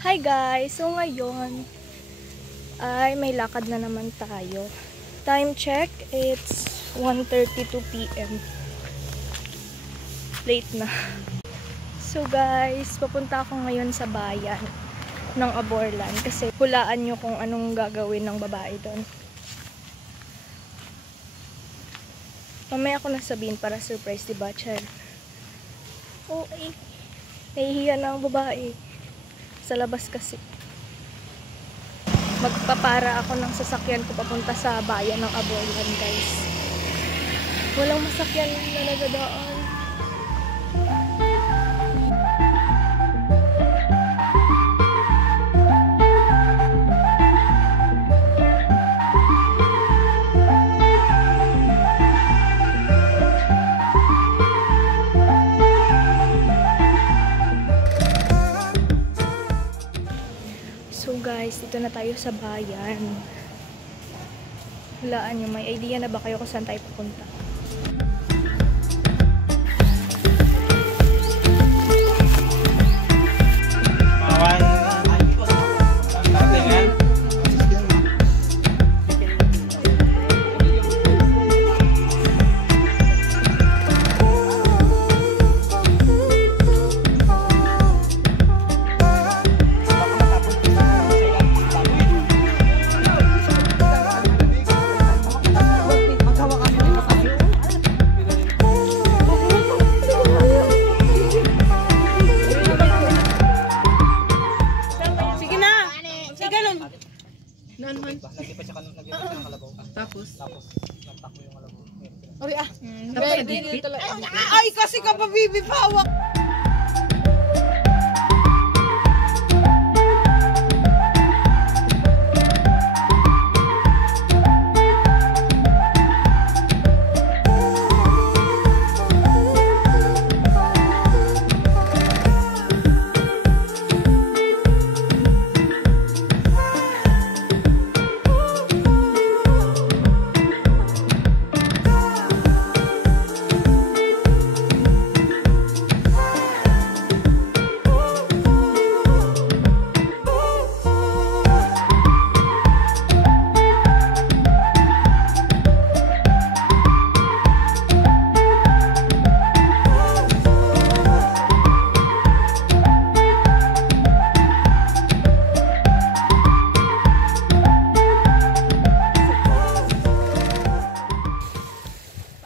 Hi guys! So ngayon ay may lakad na naman tayo. Time check, it's 1:32 PM. Late na. So guys, papunta ako ngayon sa bayan ng Aborlan kasi hulaan nyo kung anong gagawin ng babae doon. Mamaya ako nasabihin para surprise, diba, Char? Oo, nahihiya na ang babae. Sa labas kasi. Magpapara ako ng sasakyan ko papunta sa bayan ng Aborlan, guys. Walang masakyan na nagadaan. So guys, dito na tayo sa bayan. Hulaan nyo, may idea na ba kayo kung saan tayo pupunta? Tapos Ori ay kasi ka pa bibi pawak.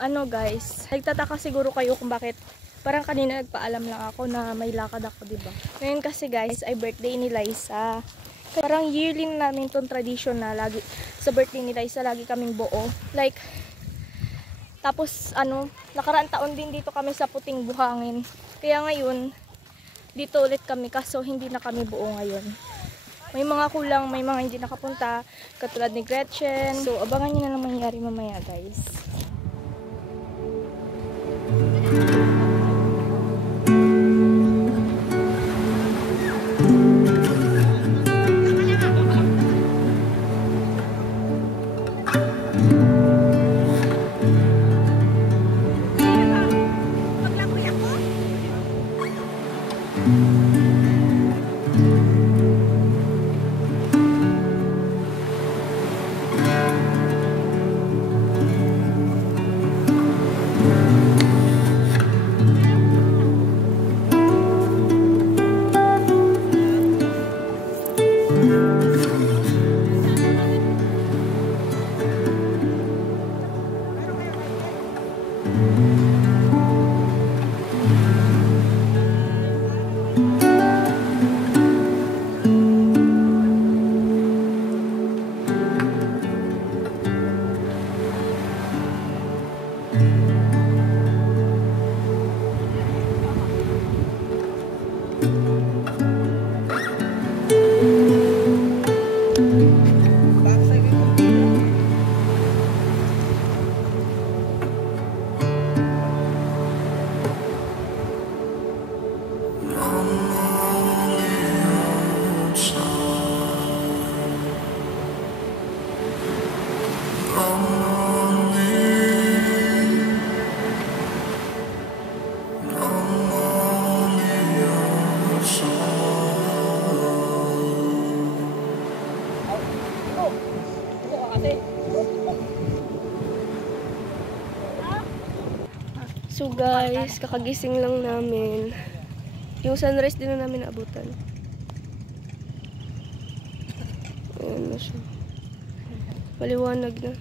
Ano guys, nagtataka siguro kayo kung bakit parang kanina nagpaalam lang ako na may lakad ako, diba? Ngayon kasi guys, ay birthday ni Liza. Parang yearly namin tong tradition na lagi sa birthday ni Liza lagi kaming buo. Like, tapos ano, nakaraang taon din dito kami sa Puting Buhangin. Kaya ngayon, dito ulit kami kaso hindi na kami buo ngayon. May mga kulang, may mga hindi nakapunta, katulad ni Gretchen. So, abangan nyo na lang mangyari mamaya guys. guys, kakagising lang namin. Yung sunrise din na namin naabutan. Ayan na siya. Maliwanag na.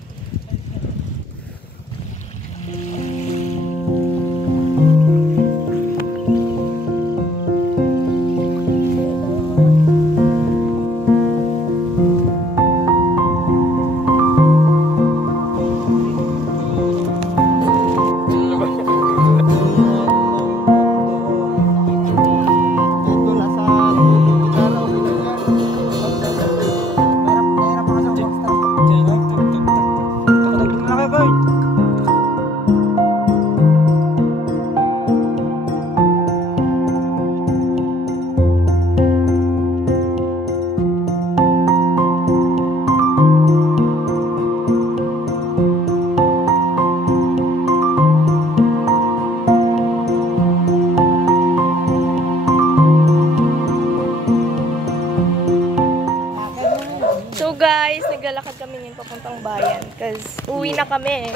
So guys, naglalakad kami ngayon papuntang bayan. Cause uwi na kami.